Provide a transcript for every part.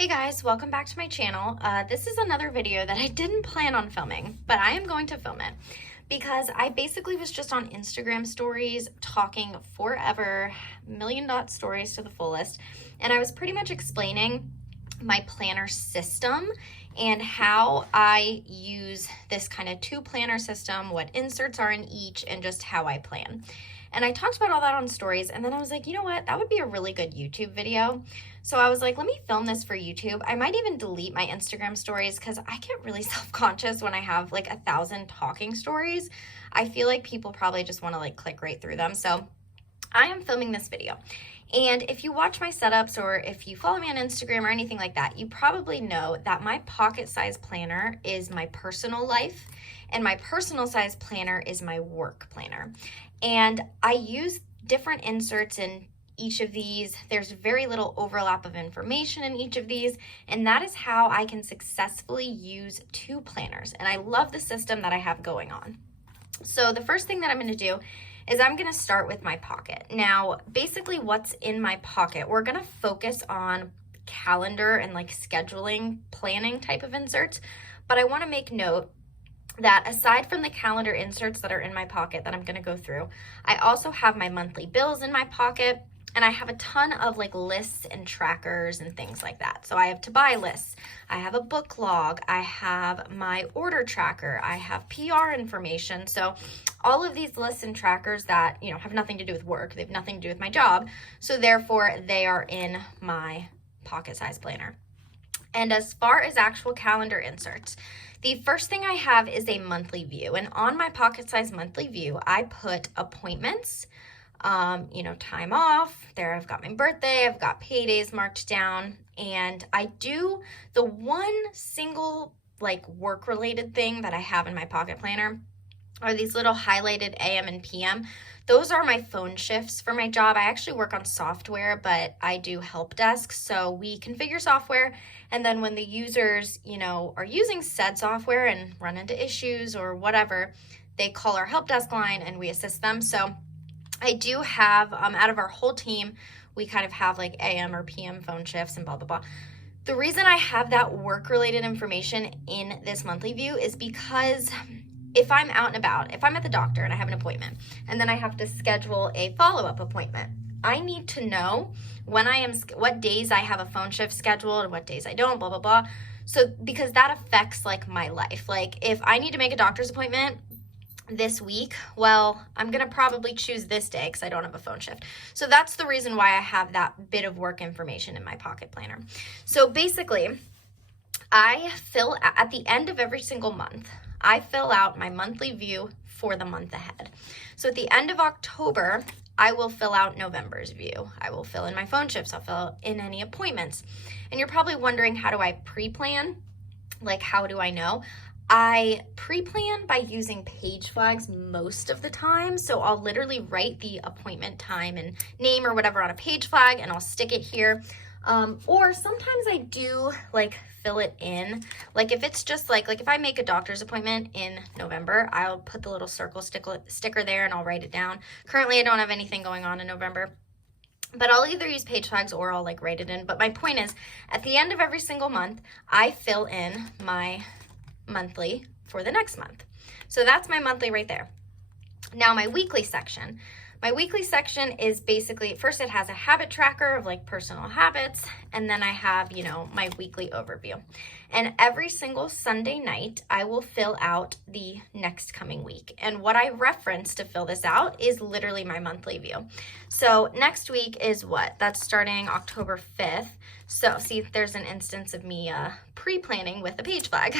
Hey guys, welcome back to my channel. This is another video that I didn't plan on filming, but I am going to film it because I basically was just on Instagram stories talking forever, million dot stories to the fullest, and I was pretty much explaining my planner system and how I use this kind of two planner system, what inserts are in each, and just how I plan. And I talked about all that on stories, and then I was like, you know what, that would be a really good YouTube video. So I was like, let me film this for YouTube. I might even delete my Instagram stories because I get really self-conscious when I have like 1,000 talking stories. I feel like people probably just want to like click right through them. So I am filming this video. And if you watch my setups or if you follow me on Instagram or anything like that, you probably know that my pocket size planner is my personal life and my personal size planner is my work planner. And I use different inserts in each of these. There's very little overlap of information in each of these, and that is how I can successfully use two planners. And I love the system that I have going on. So the first thing that I'm going to do is I'm going to start with my pocket. Now, basically what's in my pocket, we're going to focus on calendar and like scheduling, planning type of inserts, but I want to make note that aside from the calendar inserts that are in my pocket that I'm going to go through, I also have my monthly bills in my pocket, and I have a ton of like lists and trackers and things like that. So I have to buy lists, I have a book log, I have my order tracker, I have PR information. So all of these lists and trackers that, you know, have nothing to do with work, they have nothing to do with my job. So therefore they are in my pocket size planner. And as far as actual calendar inserts, the first thing I have is a monthly view. And on my pocket size monthly view, I put appointments, time off. There I've got my birthday, I've got paydays marked down, and I do the one single like work related thing that I have in my pocket planner are these little highlighted AM and PM. Those are my phone shifts for my job. I actually work on software, but I do help desk. So we configure software, and then when the users, are using said software and run into issues or whatever, they call our help desk line and we assist them. So I do have, out of our whole team, we kind of have like AM or PM phone shifts and blah, blah, blah. The reason I have that work-related information in this monthly view is because if I'm out and about, if I'm at the doctor and I have an appointment, and then I have to schedule a follow-up appointment, I need to know what days I have a phone shift scheduled and what days I don't, blah, blah, blah. So, because that affects like my life. Like if I need to make a doctor's appointment this week, well, I'm gonna probably choose this day because I don't have a phone shift. So that's the reason why I have that bit of work information in my pocket planner. So basically, I fill at the end of every single month, I fill out my monthly view for the month ahead. So at the end of October, I will fill out November's view. I will fill in my phone shifts. I'll fill in any appointments. And you're probably wondering, how do I pre-plan? Like, how do I know? I pre-plan by using page flags most of the time. So I'll literally write the appointment time and name or whatever on a page flag and I'll stick it here. Or sometimes I do like fill it in. Like if it's just like if I make a doctor's appointment in November, I'll put the little circle sticker there and I'll write it down. Currently I don't have anything going on in November, but I'll either use page flags or I'll like write it in. But my point is, at the end of every single month, I fill in my monthly for the next month. So that's my monthly right there. Now my weekly section. My weekly section is basically, first it has a habit tracker of like personal habits, and then I have, my weekly overview. And every single Sunday night, I will fill out the next coming week. And what I reference to fill this out is literally my monthly view. So next week is what? That's starting October 5th. So see, there's an instance of me pre-planning with a page flag.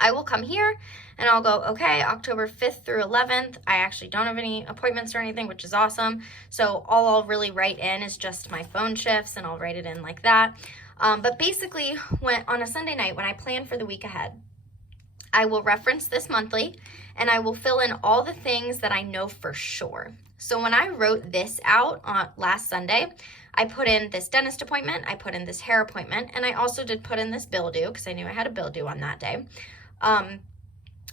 I will come here and I'll go, okay, October 5th through 11th. I actually don't have any appointments or anything, which is awesome. So all I'll really write in is just my phone shifts, and I'll write it in like that. But basically, on a Sunday night, when I plan for the week ahead, I will reference this monthly and I will fill in all the things that I know for sure. So when I wrote this out on last Sunday, I put in this dentist appointment, I put in this hair appointment, and I also did put in this bill due because I knew I had a bill due on that day.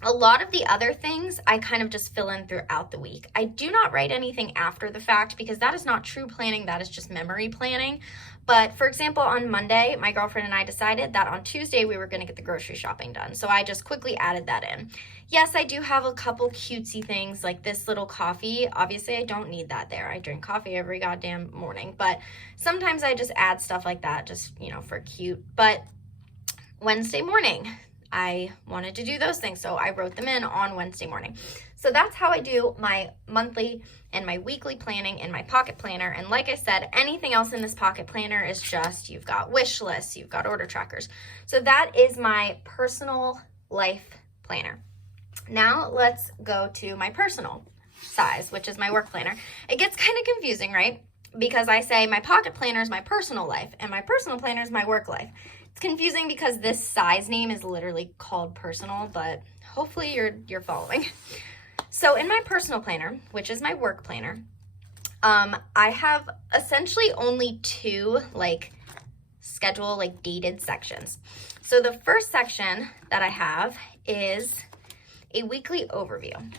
A lot of the other things I kind of just fill in throughout the week. I do not write anything after the fact because that is not true planning, that is just memory planning. But for example, on Monday, my girlfriend and I decided that on Tuesday we were going to get the grocery shopping done. So I just quickly added that in. Yes, I do have a couple cutesy things like this little coffee. Obviously, I don't need that there. I drink coffee every goddamn morning. But sometimes I just add stuff like that just, for cute. But Wednesday morning, I wanted to do those things. So I wrote them in on Wednesday morning. So that's how I do my monthly and my weekly planning in my pocket planner. And like I said, anything else in this pocket planner is just, you've got wish lists, you've got order trackers. So that is my personal life planner. Now let's go to my personal size, which is my work planner. It gets kind of confusing, right? Because I say my pocket planner is my personal life and my personal planner is my work life. It's confusing because this size name is literally called personal, but hopefully you're following. So in my personal planner, which is my work planner, I have essentially only two schedule dated sections. So the first section that I have is a weekly overview.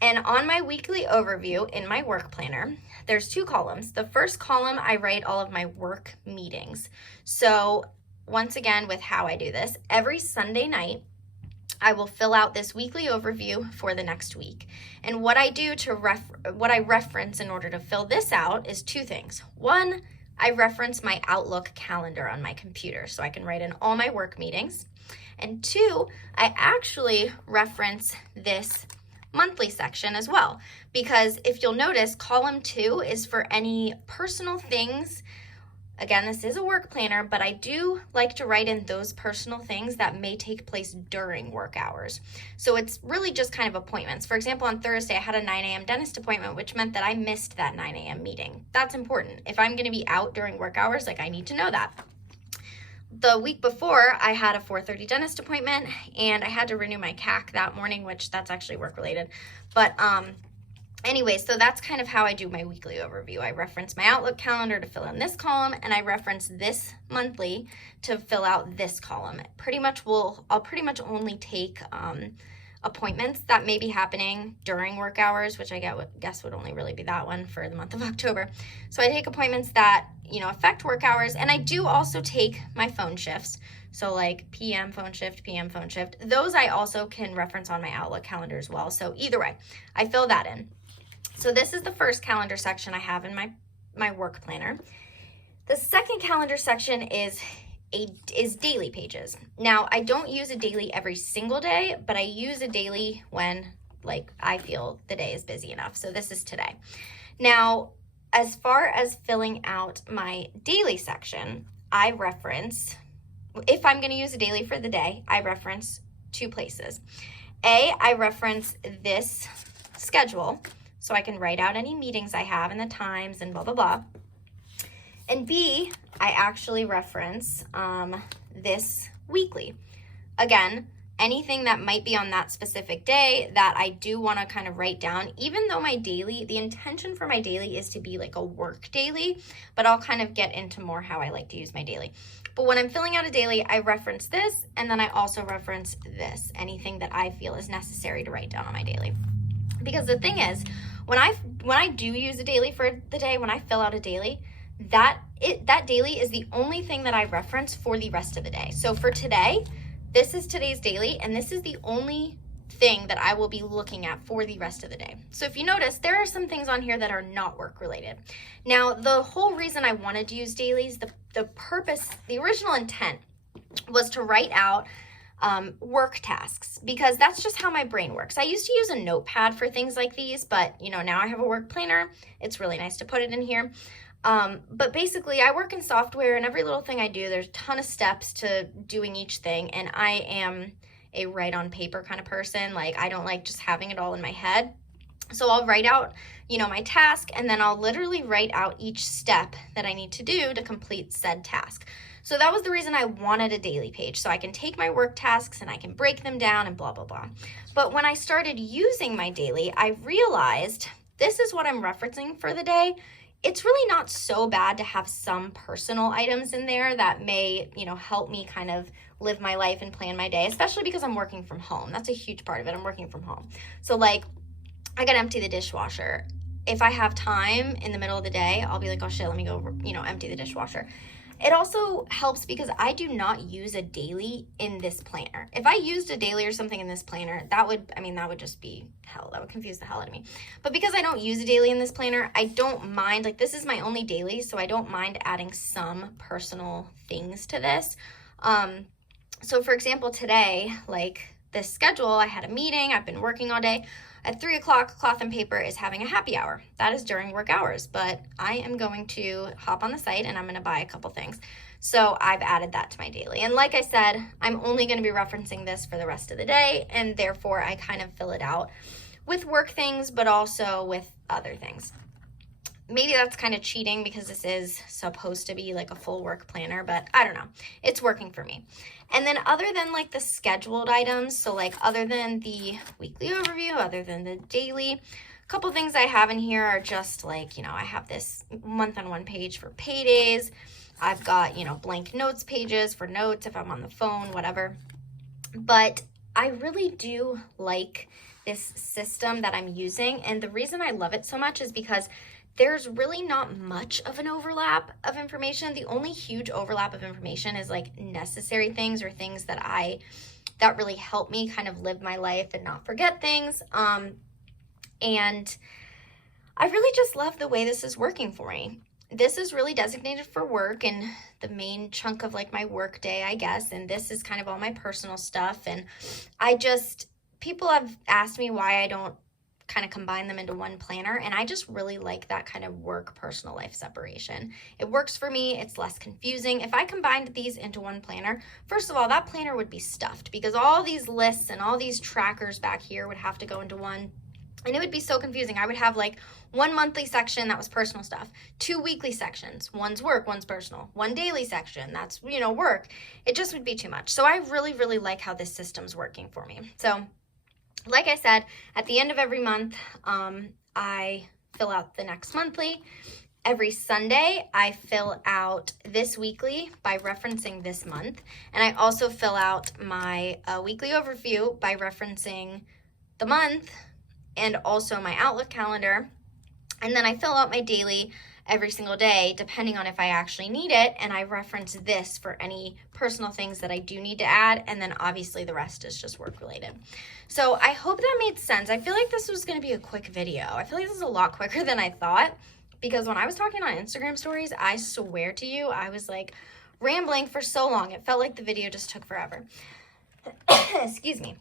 And on my weekly overview in my work planner, there's two columns. The first column, I write all of my work meetings. So once again, with how I do this, every Sunday night, I will fill out this weekly overview for the next week. And what I do what I reference in order to fill this out is two things. One, I reference my Outlook calendar on my computer so I can write in all my work meetings. And two, I actually reference this monthly section as well, because if you'll notice, column 2 is for any personal things. Again, this is a work planner, but I do like to write in those personal things that may take place during work hours. So it's really just kind of appointments. For example, on Thursday, I had a 9 a.m. dentist appointment, which meant that I missed that 9 a.m. meeting. That's important. If I'm going to be out during work hours, I need to know that. The week before, I had a 4:30 dentist appointment, and I had to renew my CAC that morning, which that's actually work related. But anyway, so that's kind of how I do my weekly overview. I reference my Outlook calendar to fill in this column, and I reference this monthly to fill out this column. I'll pretty much only take appointments that may be happening during work hours, which I guess would only really be that one for the month of October. So I take appointments that, affect work hours, and I do also take my phone shifts. So PM phone shift, PM phone shift. Those I also can reference on my Outlook calendar as well. So either way, I fill that in. So this is the first calendar section I have in my work planner. The second calendar section is daily pages. Now, I don't use a daily every single day, but I use a daily when I feel the day is busy enough. So this is today. Now, as far as filling out my daily section, I reference, if I'm going to use a daily for the day, I reference two places. I reference this schedule, so I can write out any meetings I have and the times and blah, blah, blah. And B, I actually reference this weekly. Again, anything that might be on that specific day that I do want to kind of write down, even though the intention for my daily is to be a work daily, but I'll kind of get into more how I like to use my daily. But when I'm filling out a daily, I reference this, and then I also reference this, anything that I feel is necessary to write down on my daily. Because the thing is, when I do use a daily for the day, when I fill out a daily, that daily is the only thing that I reference for the rest of the day. So for today, this is today's daily, and this is the only thing that I will be looking at for the rest of the day. So if you notice, there are some things on here that are not work related. Now, the whole reason I wanted to use dailies, the purpose, the original intent was to write out work tasks, because that's just how my brain works. I used to use a notepad for things like these, but now I have a work planner. It's really nice to put it in here. But basically I work in software, and every little thing I do, there's a ton of steps to doing each thing. And I am a write on paper kind of person. I don't like just having it all in my head. So I'll write out, my task, and then I'll literally write out each step that I need to do to complete said task. So that was the reason I wanted a daily page, so I can take my work tasks and I can break them down and blah, blah, blah. But when I started using my daily, I realized this is what I'm referencing for the day. It's really not so bad to have some personal items in there that may, help me kind of live my life and plan my day, especially because I'm working from home. That's a huge part of it. I'm working from home. So I gotta empty the dishwasher. if I have time in the middle of the day, I'll be like, oh shit, let me go, you know, empty the dishwasher. It also helps because I do not use a daily in this planner. If I used a daily or something in this planner, that would just be hell. That would confuse the hell out of me. But because I don't use a daily in this planner, I don't mind, like this is my only daily, so I don't mind adding some personal things to this. So for example, today, like this schedule, I had a meeting, I've been working all day. At 3 o'clock, Cloth and Paper is having a happy hour. That is during work hours, but I am going to hop on the site and I'm going to buy a couple things. So I've added that to my daily. And like I said, I'm only going to be referencing this for the rest of the day, and therefore I kind of fill it out with work things, but also with other things. Maybe that's kind of cheating because this is supposed to be like a full work planner, but I don't know. It's working for me. And then other than like the scheduled items, so like other than the weekly overview, other than the daily, a couple things I have in here are just like, you know, I have this month-on-one page for paydays. I've got, you know, blank notes pages for notes if I'm on the phone, whatever. But I really do like this system that I'm using. And the reason I love it so much is because there's really not much of an overlap of information. The only huge overlap of information is like necessary things or things that really help me kind of live my life and not forget things. And I really just love the way this is working for me. This is really designated for work and the main chunk of like my work day, I guess. And this is kind of all my personal stuff. And people have asked me why I don't kind of combine them into one planner, and I just really like that kind of work personal life separation. It works for me. It's less confusing. If I combined these into one planner, first of all, that planner would be stuffed because all these lists and all these trackers back here would have to go into one, and it would be so confusing. I would have like one monthly section that was personal stuff, 2 weekly sections, one's work, one's personal, one daily section that's, you know, work. It just would be too much. So I really, really like how this system's working for me. So like I said, at the end of every month, I fill out the next monthly. Every Sunday, I fill out this weekly by referencing this month. And I also fill out my weekly overview by referencing the month and also my Outlook calendar. And then I fill out my daily every single day, depending on if I actually need it. And I reference this for any personal things that I do need to add. And then obviously the rest is just work related. So I hope that made sense. I feel like this was going to be a quick video. I feel like this is a lot quicker than I thought, because when I was talking on Instagram stories, I swear to you, I was like rambling for so long. It felt like the video just took forever. Excuse me.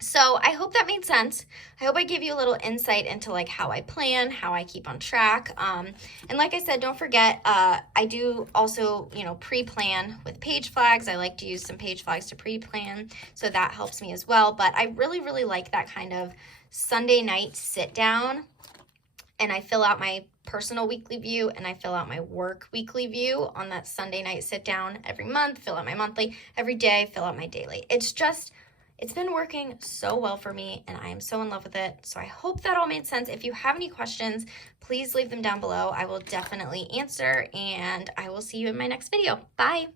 So I hope that made sense. I hope I gave you a little insight into like how I plan, how I keep on track. And like I said, don't forget, I do also, you know, pre-plan with page flags. I like to use some page flags to pre-plan, so that helps me as well. But I really, really like that kind of Sunday night sit down, and I fill out my personal weekly view and I fill out my work weekly view on that Sunday night sit down every month, fill out my monthly, every day, fill out my daily. It's been working so well for me, and I am so in love with it. So I hope that all made sense. If you have any questions, please leave them down below. I will definitely answer, and I will see you in my next video. Bye.